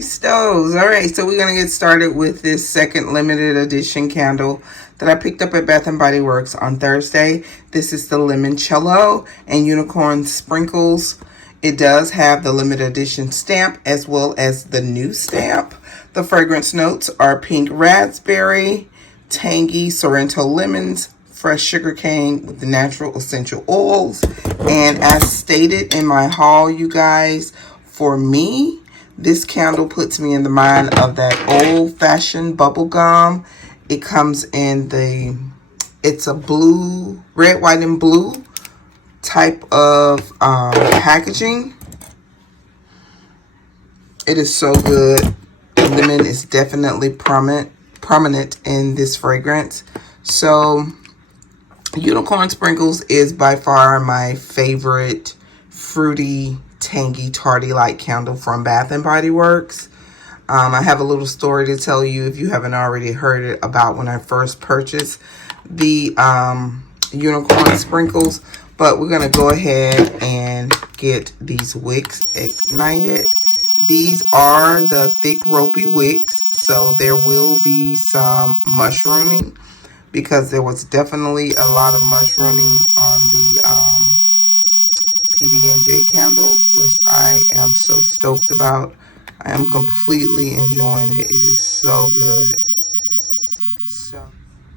SavingsFashionistas. All right, so we're going to get started with this second limited edition candle that I picked up at Bath & Body Works on Thursday. This is the Limoncello and Unicorn Sprinkles. It does have the limited edition stamp as well as the new stamp. The fragrance notes are pink raspberry, tangy Sorrento lemons, fresh sugar cane with the natural essential oils. And as stated in my haul, you guys, for me, this candle puts me in the mind of that old-fashioned bubble gum. It comes in it's a blue, red, white, and blue type of packaging. It is so good. The lemon is definitely prominent in this fragrance. So Unicorn Sprinkles is by far my favorite fruity, tangy, tarty light candle from Bath & Body Works. I have a little story to tell you if you haven't already heard it about when I first purchased the Unicorn Sprinkles. But we're going to go ahead and get these wicks ignited. These are the thick ropey wicks, so there will be some mushrooming because there was definitely a lot of mushrooming on the PB&J candle, which I am so stoked about. I am completely enjoying it. It is so good.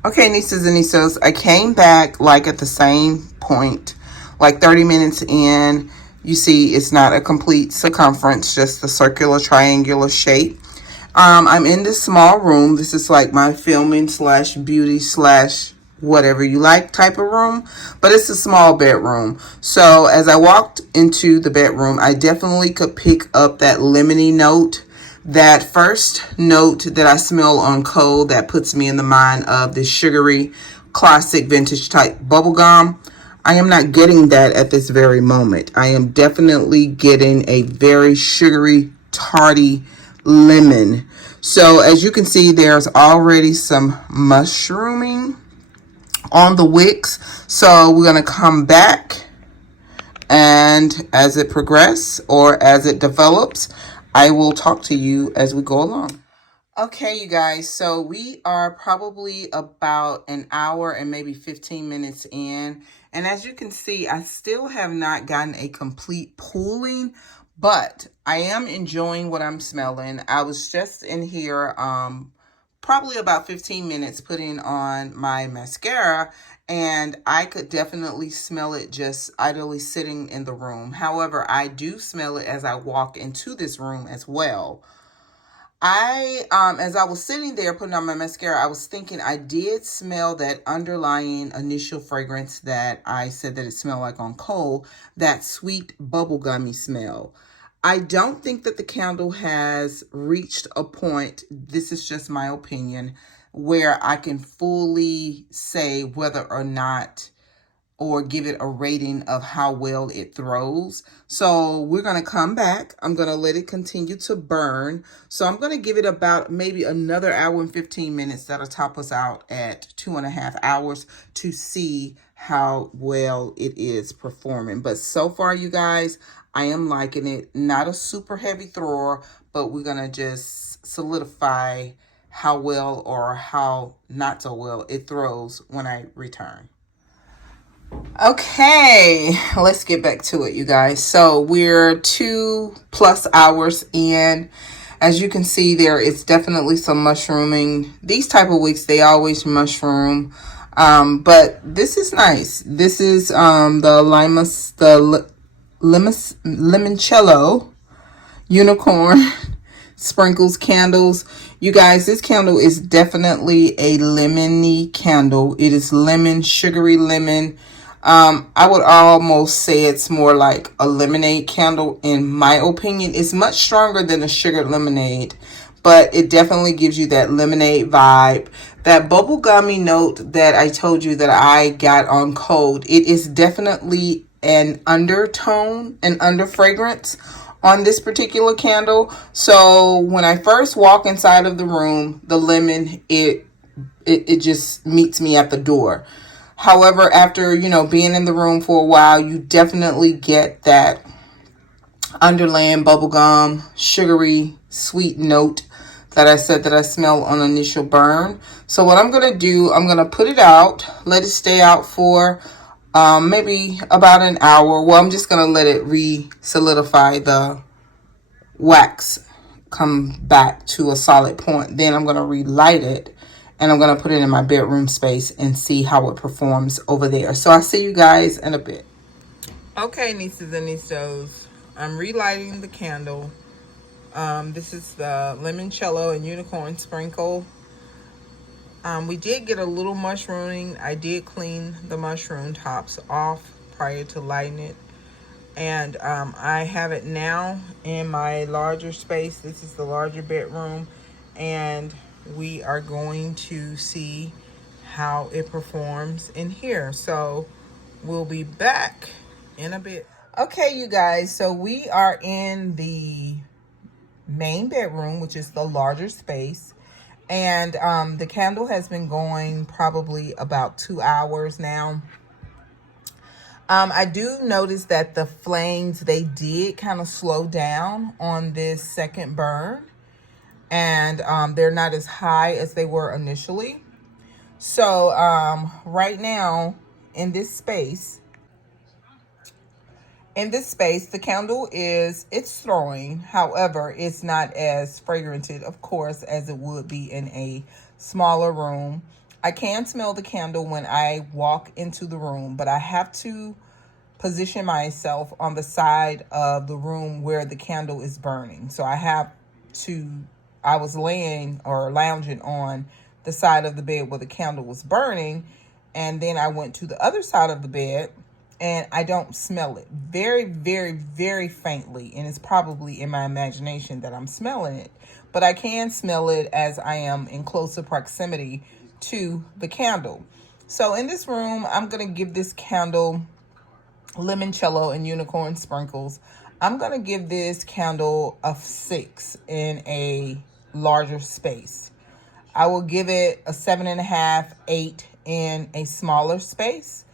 Okay, nieces and nieces, I came back like at the same point, like 30 minutes in. You see, it's not a complete circumference, just the circular triangular shape. I'm in this small room. This is like my filming slash beauty slash whatever you like type of room, but it's a small bedroom. So as I walked into the bedroom, I definitely could pick up that lemony note. That first note that I smell on cold that puts me in the mind of this sugary, classic vintage type bubblegum. I am not getting that at this very moment. I am definitely getting a very sugary, tarty lemon. So as you can see, there's already some mushrooming on the wicks. So we're going to come back, and as it progresses or as it develops, I will talk to you as we go along. Okay, you guys, so we are probably about an hour and maybe 15 minutes in. And as you can see, I still have not gotten a complete pooling, but I am enjoying what I'm smelling. I was just in here probably about 15 minutes putting on my mascara, and I could definitely smell it just idly sitting in the room. However, I do smell it as I walk into this room as well. As I was sitting there putting on my mascara, I was thinking I did smell that underlying initial fragrance that I said that it smelled like on cold, that sweet bubblegummy smell. I don't think that the candle has reached a point, this is just my opinion, where I can fully say whether or not or give it a rating of how well it throws. So we're going to come back. I'm going to let it continue to burn. So I'm going to give it about maybe another hour and 15 minutes. That'll top us out at 2.5 hours to see how well it is performing. But so far, you guys, I am liking it. Not a super heavy thrower, but we're going to just solidify how well or how not so well it throws when I return. Okay, let's get back to it, you guys. So we're 2+ hours in. As you can see, there is definitely some mushrooming. These type of wigs, they always mushroom. But this is nice. This is the Limoncello Unicorn Sprinkles candles. You guys, this candle is definitely a lemony candle. It is lemon, sugary lemon. I would almost say it's more like a lemonade candle in my opinion. It's much stronger than a sugar lemonade, but it definitely gives you that lemonade vibe. That bubblegummy note that I told you that I got on cold, it is definitely an undertone, an under fragrance on this particular candle. So when I first walk inside of the room, the lemon, it just meets me at the door. However, after, being in the room for a while, you definitely get that underlaying bubblegum, sugary sweet note that I said that I smell on initial burn. So what I'm going to do, I'm going to put it out, let it stay out for maybe about an hour. Well, I'm just going to let it re-solidify, the wax come back to a solid point. Then I'm going to relight it, and I'm going to put it in my bedroom space and see how it performs over there. So I'll see you guys in a bit. Okay, nieces and niestos, I'm relighting the candle. This is the Limoncello and Unicorn Sprinkle. We did get a little mushrooming. I did clean the mushroom tops off prior to lighting it. And I have it now in my larger space. This is the larger bedroom. And we are going to see how it performs in here. So we'll be back in a bit. Okay, you guys. So we are in the main bedroom, which is the larger space. And the candle has been going probably about 2 hours now. I do notice that the flames, they did kind of slow down on this second burn. And they're not as high as they were initially. So right now in this space, the candle it's throwing. However, it's not as fragranted, of course, as it would be in a smaller room. I can smell the candle when I walk into the room, but I have to position myself on the side of the room where the candle is burning. So I was laying or lounging on the side of the bed where the candle was burning, and then I went to the other side of the bed, and I don't smell it. Very, very, very faintly. And it's probably in my imagination that I'm smelling it. But I can smell it as I am in closer proximity to the candle. So in this room, I'm going to give this candle, Limoncello and Unicorn Sprinkles, I'm going to give this candle a 6 in a larger space. I will give it a 7.5, 8 in a smaller space.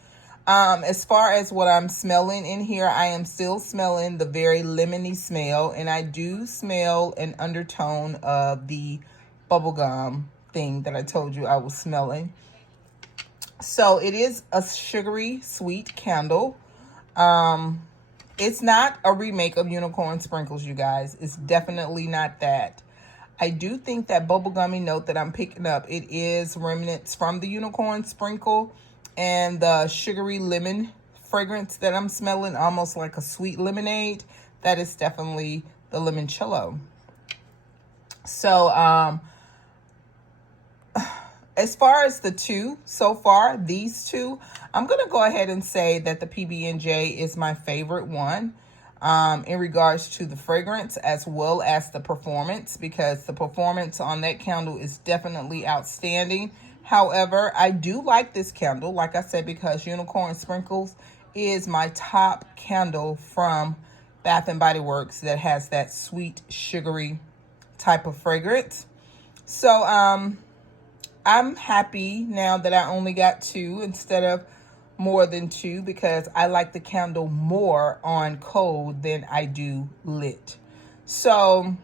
As far as what I'm smelling in here, I am still smelling the very lemony smell, and I do smell an undertone of the bubblegum thing that I told you I was smelling. So it is a sugary sweet candle. It's not a remake of Unicorn Sprinkles, you guys. It's definitely not that. I do think that bubblegummy note that I'm picking up, it is remnants from the Unicorn Sprinkle, and the sugary lemon fragrance that I'm smelling, almost like a sweet lemonade, that is definitely the Limoncello. So as far as the two so far, these two, I'm going to go ahead and say that the PB&J is my favorite one in regards to the fragrance as well as the performance, because the performance on that candle is definitely outstanding. However, I do like this candle, like I said, because Unicorn Sprinkles is my top candle from Bath & Body Works that has that sweet, sugary type of fragrance. So, I'm happy now that I only got 2 instead of more than 2, because I like the candle more on cold than I do lit. So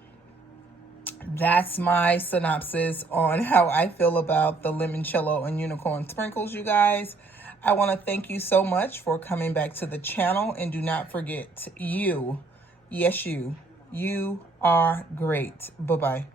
that's my synopsis on how I feel about the Limoncello and Unicorn Sprinkles, you guys. I want to thank you so much for coming back to the channel, and do not forget, you, yes, you are great. Bye-bye.